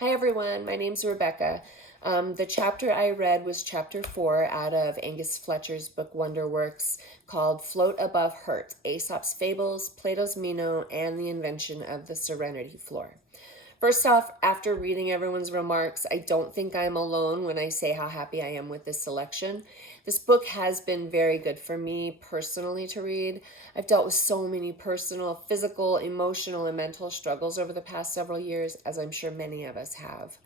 Hi everyone, my name's Rebecca. The chapter I read was chapter 4 out of Angus Fletcher's book Wonderworks called Float Above Hurt, Aesop's Fables, Plato's Meno, and the Invention of the Serenity Floor. First off, after reading everyone's remarks, I don't think I'm alone when I say how happy I am with this selection. This book has been very good for me personally to read. I've dealt with so many personal, physical, emotional, and mental struggles over the past several years, as I'm sure many of us have.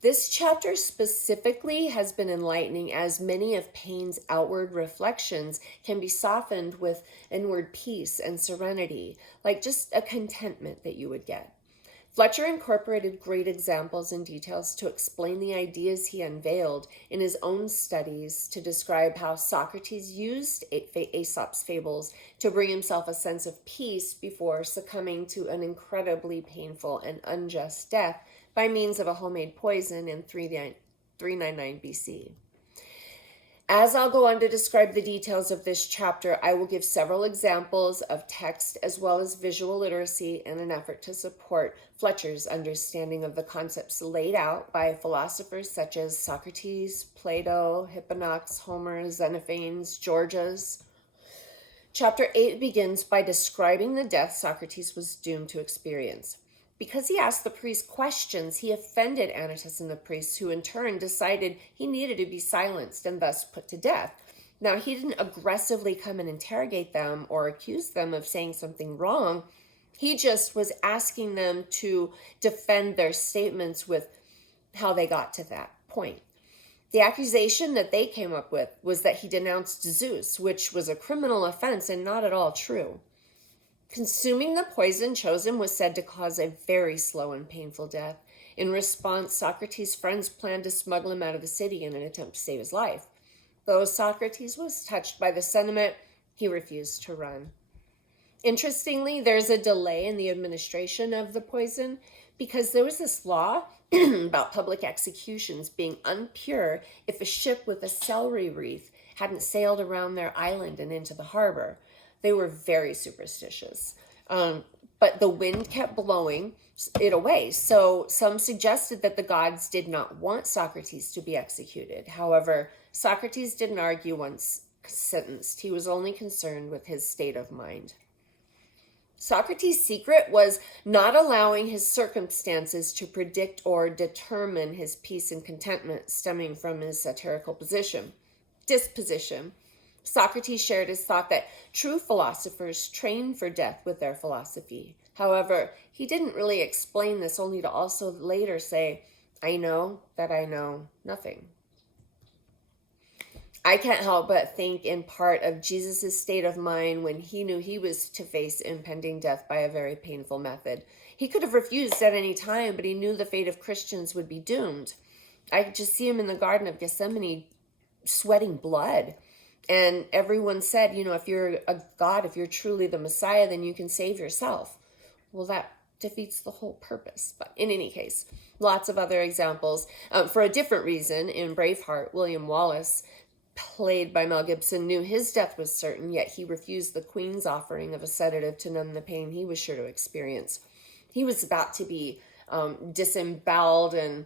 This chapter specifically has been enlightening, as many of pain's outward reflections can be softened with inward peace and serenity, like just a contentment that you would get. Fletcher incorporated great examples and details to explain the ideas he unveiled in his own studies to describe how Socrates used Aesop's fables to bring himself a sense of peace before succumbing to an incredibly painful and unjust death by means of a homemade poison in 399 BC. As I'll go on to describe the details of this chapter, I will give several examples of text as well as visual literacy in an effort to support Fletcher's understanding of the concepts laid out by philosophers such as Socrates, Plato, Hipponax, Homer, Xenophanes, Gorgias. Chapter 8 begins by describing the death Socrates was doomed to experience. Because he asked the priest questions, he offended Anytus and the priests, who in turn decided he needed to be silenced and thus put to death. Now, he didn't aggressively come and interrogate them or accuse them of saying something wrong. He just was asking them to defend their statements with how they got to that point. The accusation that they came up with was that he denounced Zeus, which was a criminal offense and not at all true. Consuming the poison chosen was said to cause a very slow and painful death. In response, Socrates' friends planned to smuggle him out of the city in an attempt to save his life. Though Socrates was touched by the sentiment, he refused to run. Interestingly, there's a delay in the administration of the poison because there was this law about public executions being unpure if a ship with a celery wreath hadn't sailed around their island and into the harbor. They were very superstitious. But the wind kept blowing it away. So some suggested that the gods did not want Socrates to be executed. However, Socrates didn't argue once sentenced. He was only concerned with his state of mind. Socrates' secret was not allowing his circumstances to predict or determine his peace and contentment stemming from his satirical disposition. Socrates shared his thought that true philosophers train for death with their philosophy. However, he didn't really explain this, only to also later say, I know that I know nothing. I can't help but think in part of Jesus' state of mind when he knew he was to face impending death by a very painful method. He could have refused at any time, but he knew the fate of Christians would be doomed. I could just see him in the Garden of Gethsemane sweating blood. And everyone said, if you're a God, if you're truly the Messiah, then you can save yourself. Well, that defeats the whole purpose. But in any case, lots of other examples. For a different reason, in Braveheart, William Wallace, played by Mel Gibson, knew his death was certain, yet he refused the Queen's offering of a sedative to numb the pain he was sure to experience. He was about to be disemboweled and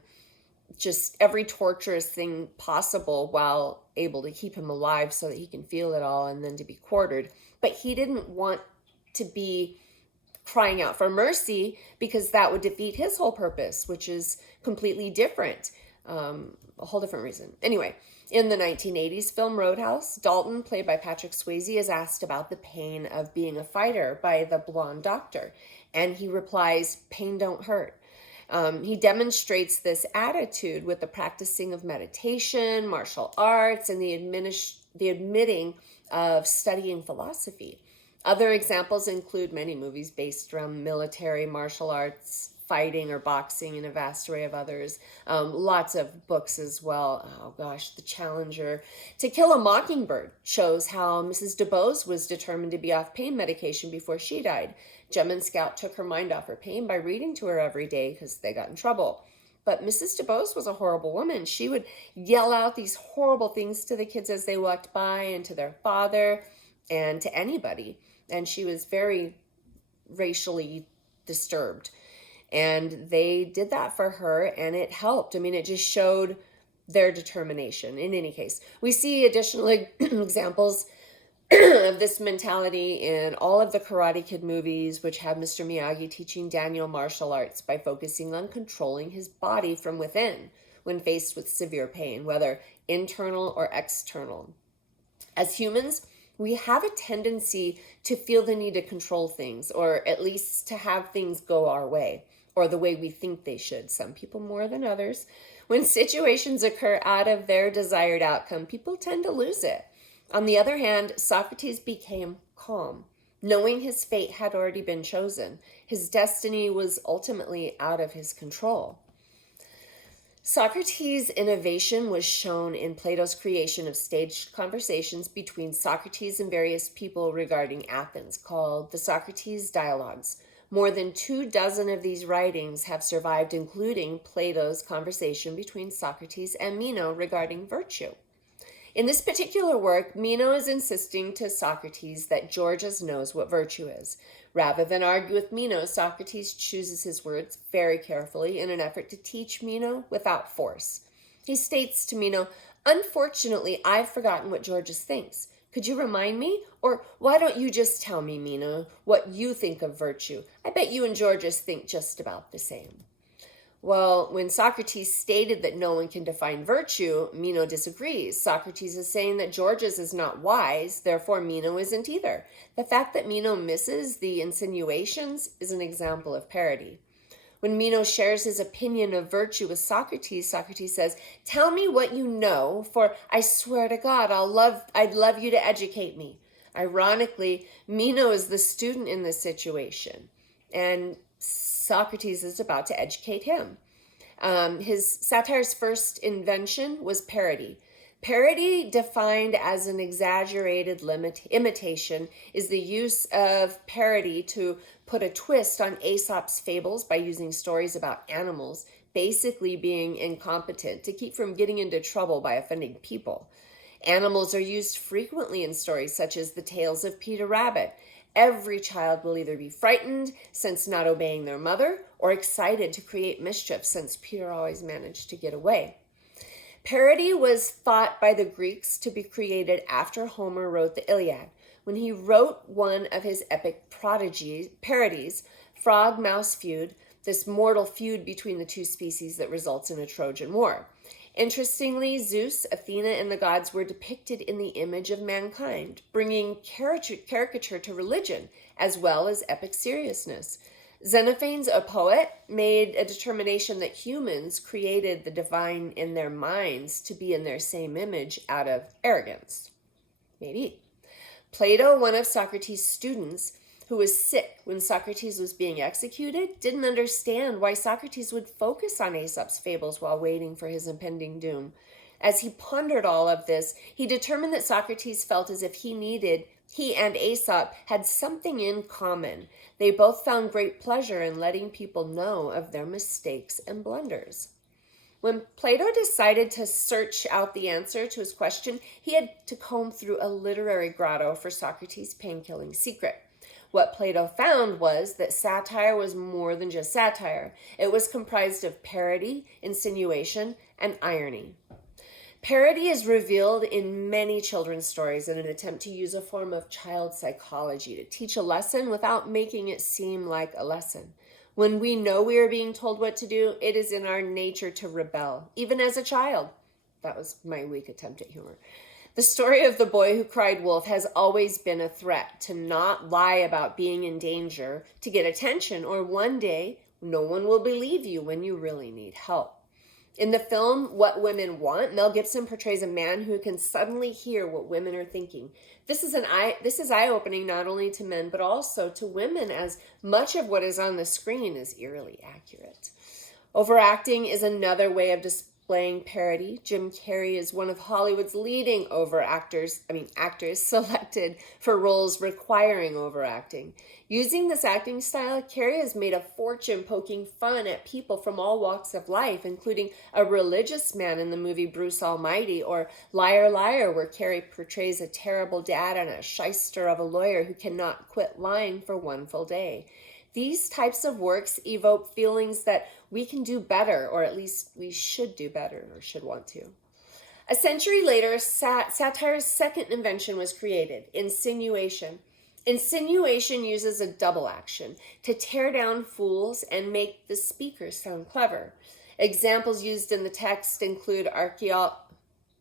just every torturous thing possible while able to keep him alive so that he can feel it all and then to be quartered. But he didn't want to be crying out for mercy because that would defeat his whole purpose, which is completely different. A whole different reason. Anyway, in the 1980s film Roadhouse, Dalton, played by Patrick Swayze, is asked about the pain of being a fighter by the blonde doctor. And he replies, "Pain don't hurt." He demonstrates this attitude with the practicing of meditation, martial arts, and the admitting of studying philosophy. Other examples include many movies based around military, martial arts, fighting, or boxing, and a vast array of others. Lots of books as well. Oh gosh, The Challenger. To Kill a Mockingbird shows how Mrs. DuBose was determined to be off pain medication before she died. Gem and Scout took her mind off her pain by reading to her every day because they got in trouble. But Mrs. DuBose was a horrible woman. She would yell out these horrible things to the kids as they walked by and to their father and to anybody. And she was very racially disturbed. And they did that for her, and it helped. I mean, it just showed their determination. In any case, we see additional examples of this mentality in all of the Karate Kid movies, which have Mr. Miyagi teaching Daniel martial arts by focusing on controlling his body from within when faced with severe pain, whether internal or external. As humans, we have a tendency to feel the need to control things, or at least to have things go our way, or the way we think they should, some people more than others. When situations occur out of their desired outcome, people tend to lose it. On the other hand, Socrates became calm, knowing his fate had already been chosen. His destiny was ultimately out of his control. Socrates' innovation was shown in Plato's creation of staged conversations between Socrates and various people regarding Athens, called the Socrates Dialogues. More than 24 of these writings have survived, including Plato's conversation between Socrates and Meno regarding virtue. In this particular work, Meno is insisting to Socrates that Gorgias knows what virtue is. Rather than argue with Meno, Socrates chooses his words very carefully in an effort to teach Meno without force. He states to Meno, "Unfortunately, I've forgotten what Gorgias thinks. Could you remind me? Or why don't you just tell me, Meno, what you think of virtue? I bet you and Gorgias think just about the same." Well, when Socrates stated that no one can define virtue, Meno disagrees. Socrates is saying that Gorgias is not wise, therefore Meno isn't either. The fact that Meno misses the insinuations is an example of parody. When Meno shares his opinion of virtue with Socrates, Socrates says, "Tell me what you know, for I swear to God, I'd love you to educate me." Ironically, Meno is the student in this situation, and Socrates is about to educate him. His satire's first invention was parody. Parody, defined as an exaggerated imitation, is the use of parody to put a twist on Aesop's fables by using stories about animals basically being incompetent to keep from getting into trouble by offending people. Animals are used frequently in stories such as the tales of Peter Rabbit. Every child will either be frightened, since not obeying their mother, or excited to create mischief, since Peter always managed to get away. Parody was thought by the Greeks to be created after Homer wrote the Iliad. When he wrote one of his epic parodies, Frog-Mouse Feud, this mortal feud between the two species that results in a Trojan War. Interestingly, Zeus, Athena, and the gods were depicted in the image of mankind, bringing caricature to religion, as well as epic seriousness. Xenophanes, a poet, made a determination that humans created the divine in their minds to be in their same image out of arrogance. Maybe. Plato, one of Socrates' students, who was sick when Socrates was being executed, didn't understand why Socrates would focus on Aesop's fables while waiting for his impending doom. As he pondered all of this, he determined that Socrates felt as if he and Aesop had something in common. They both found great pleasure in letting people know of their mistakes and blunders. When Plato decided to search out the answer to his question, he had to comb through a literary grotto for Socrates' pain-killing secret. What Plato found was that satire was more than just satire. It was comprised of parody, insinuation, and irony. Parody is revealed in many children's stories in an attempt to use a form of child psychology to teach a lesson without making it seem like a lesson. When we know we are being told what to do, it is in our nature to rebel, even as a child. That was my weak attempt at humor. The story of the boy who cried wolf has always been a threat to not lie about being in danger, to get attention, or one day no one will believe you when you really need help. In the film What Women Want, Mel Gibson portrays a man who can suddenly hear what women are thinking. This is eye-opening not only to men but also to women, as much of what is on the screen is eerily accurate. Overacting is another way of displaying parody. Jim Carrey is one of Hollywood's leading actors selected for roles requiring overacting. Using this acting style, Carrey has made a fortune poking fun at people from all walks of life, including a religious man in the movie Bruce Almighty, or Liar Liar, where Carrey portrays a terrible dad and a shyster of a lawyer who cannot quit lying for one full day. These types of works evoke feelings that we can do better, or at least we should do better, or should want to. A century later, satire's second invention was created: insinuation. Insinuation uses a double action to tear down fools and make the speaker sound clever. Examples used in the text include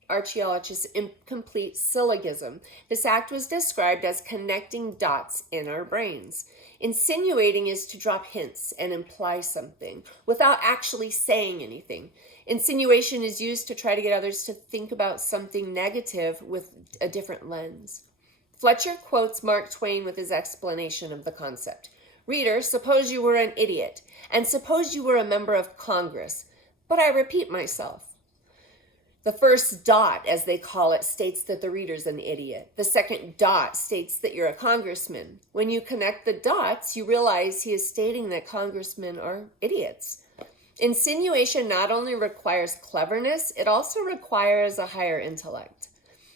Archaeologists' incomplete syllogism. This act was described as connecting dots in our brains. Insinuating is to drop hints and imply something without actually saying anything. Insinuation is used to try to get others to think about something negative with a different lens. Fletcher quotes Mark Twain with his explanation of the concept. Reader, suppose you were an idiot, and suppose you were a member of Congress, but I repeat myself. The first dot, as they call it, states that the reader's an idiot. The second dot states that you're a congressman. When you connect the dots, you realize he is stating that congressmen are idiots. Insinuation not only requires cleverness, it also requires a higher intellect.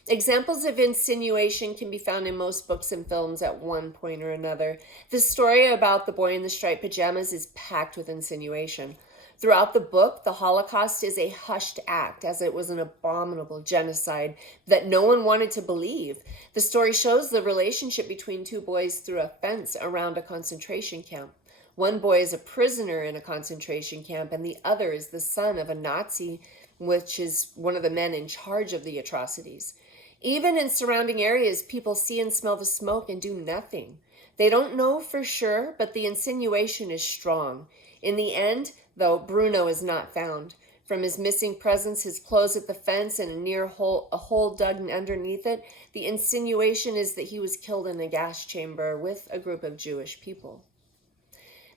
Examples of insinuation can be found in most books and films at one point or another. The story about the boy in the striped pajamas is packed with insinuation. Throughout the book, the Holocaust is a hushed act, as it was an abominable genocide that no one wanted to believe. The story shows the relationship between two boys through a fence around a concentration camp. One boy is a prisoner in a concentration camp, and the other is the son of a Nazi, which is one of the men in charge of the atrocities. Even in surrounding areas, people see and smell the smoke and do nothing. They don't know for sure, but the insinuation is strong. In the end, though, Bruno is not found. From his missing presence, his clothes at the fence, and a hole dug underneath it, the insinuation is that he was killed in a gas chamber with a group of Jewish people.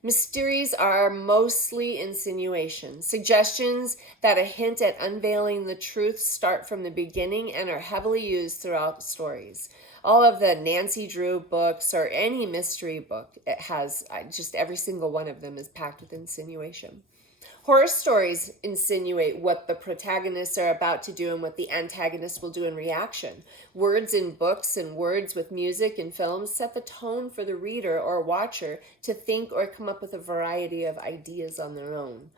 Mysteries are mostly insinuations, suggestions that a hint at unveiling the truth start from the beginning and are heavily used throughout stories. All of the Nancy Drew books or any mystery book, it has just every single one of them is packed with insinuation. Horror stories insinuate what the protagonists are about to do and what the antagonists will do in reaction. Words in books and words with music and films set the tone for the reader or watcher to think or come up with a variety of ideas on their own.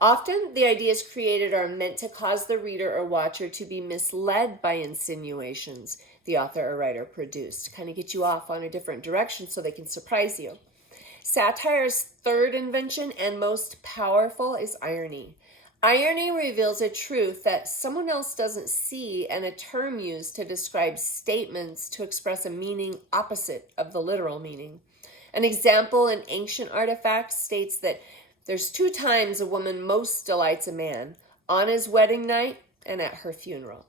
Often, the ideas created are meant to cause the reader or watcher to be misled by insinuations the author or writer produced, kind of get you off on a different direction so they can surprise you. Satire's third invention and most powerful is irony. Irony reveals a truth that someone else doesn't see, and a term used to describe statements to express a meaning opposite of the literal meaning. An example in ancient artifacts states that there's 2 times a woman most delights a man: on his wedding night and at her funeral.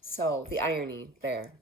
So the irony there.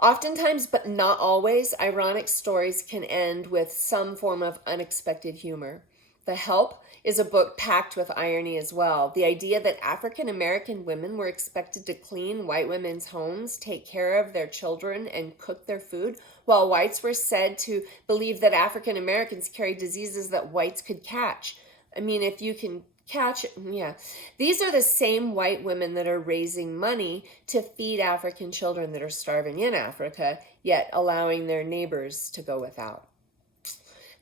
Oftentimes, but not always, ironic stories can end with some form of unexpected humor. The Help is a book packed with irony as well. The idea that African American women were expected to clean white women's homes, take care of their children, and cook their food, while whites were said to believe that African Americans carried diseases that whites could catch. I mean, if you can catch it, yeah. These are the same white women that are raising money to feed African children that are starving in Africa, yet allowing their neighbors to go without.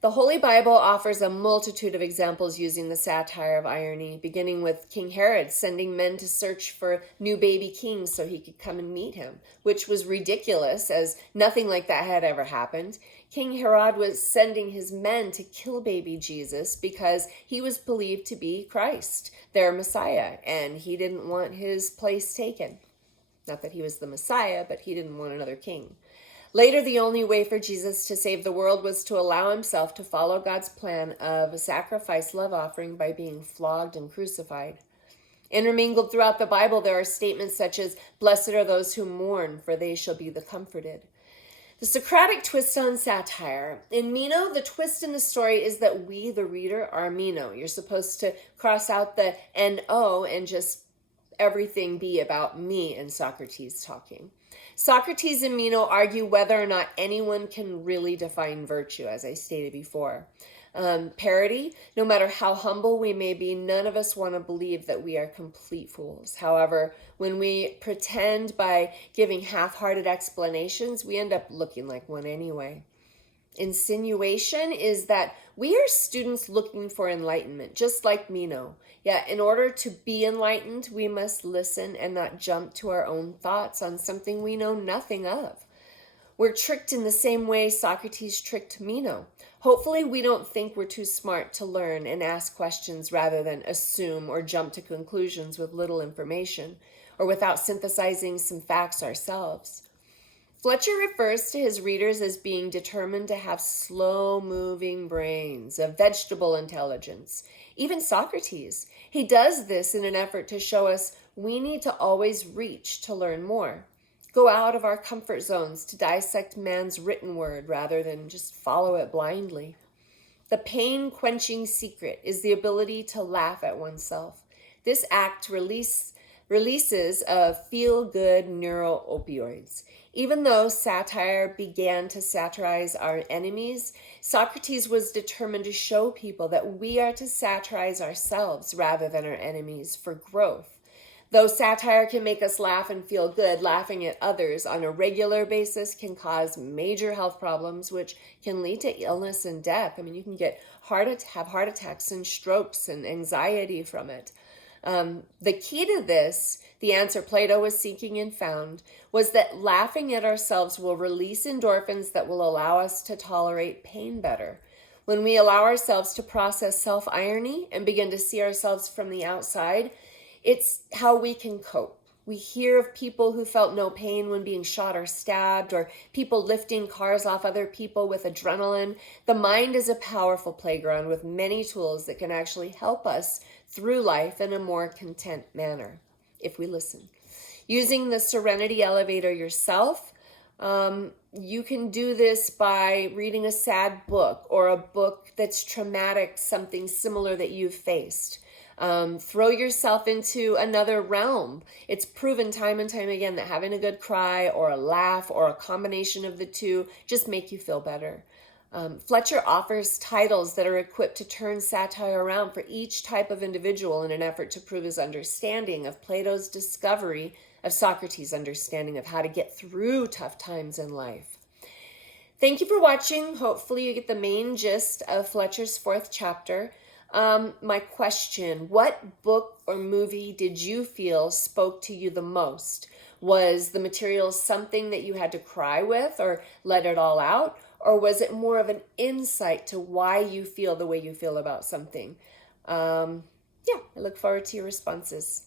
The Holy Bible offers a multitude of examples using the satire of irony, beginning with King Herod sending men to search for new baby kings so he could come and meet him, which was ridiculous, as nothing like that had ever happened. King Herod was sending his men to kill baby Jesus because he was believed to be Christ, their Messiah, and he didn't want his place taken. Not that he was the Messiah, but he didn't want another king. Later, the only way for Jesus to save the world was to allow himself to follow God's plan of a sacrifice love offering by being flogged and crucified. Intermingled throughout the Bible, there are statements such as, "Blessed are those who mourn, for they shall be the comforted." The Socratic twist on satire. In Meno, the twist in the story is that we, the reader, are Meno. You're supposed to cross out the N-O and just everything be about me and Socrates talking. Socrates and Meno argue whether or not anyone can really define virtue, as I stated before. Parody, no matter how humble we may be, none of us want to believe that we are complete fools. However, when we pretend by giving half-hearted explanations, we end up looking like one anyway. insinuation is that we are students looking for enlightenment, just like Meno. Yet, in order to be enlightened, we must listen and not jump to our own thoughts on something we know nothing of. We're tricked in the same way Socrates tricked Meno. Hopefully, we don't think we're too smart to learn and ask questions rather than assume or jump to conclusions with little information or without synthesizing some facts ourselves. Fletcher refers to his readers as being determined to have slow-moving brains, a vegetable intelligence. Even Socrates. He does this in an effort to show us we need to always reach to learn more. Go out of our comfort zones to dissect man's written word rather than just follow it blindly. The pain-quenching secret is the ability to laugh at oneself. This act releases of feel-good neuroopioids. Even though satire began to satirize our enemies, Socrates was determined to show people that we are to satirize ourselves rather than our enemies for growth. Though satire can make us laugh and feel good, laughing at others on a regular basis can cause major health problems, which can lead to illness and death. I mean, you can have heart attacks and strokes and anxiety from it. The key to this, the answer Plato was seeking and found, was that laughing at ourselves will release endorphins that will allow us to tolerate pain better. When we allow ourselves to process self-irony and begin to see ourselves from the outside, it's how we can cope. We hear of people who felt no pain when being shot or stabbed, or people lifting cars off other people with adrenaline. The mind is a powerful playground with many tools that can actually help us through life in a more content manner, if we listen. Using the Serenity Elevator yourself, you can do this by reading a sad book or a book that's traumatic, something similar that you've faced. Throw yourself into another realm. It's proven time and time again that having a good cry or a laugh or a combination of the two just make you feel better. Fletcher offers titles that are equipped to turn satire around for each type of individual in an effort to prove his understanding of Plato's discovery of Socrates' understanding of how to get through tough times in life. Thank you for watching. Hopefully you get the main gist of Fletcher's 4th chapter. My question, what book or movie did you feel spoke to you the most? Was the material something that you had to cry with or let it all out? Or was it more of an insight to why you feel the way you feel about something? I look forward to your responses.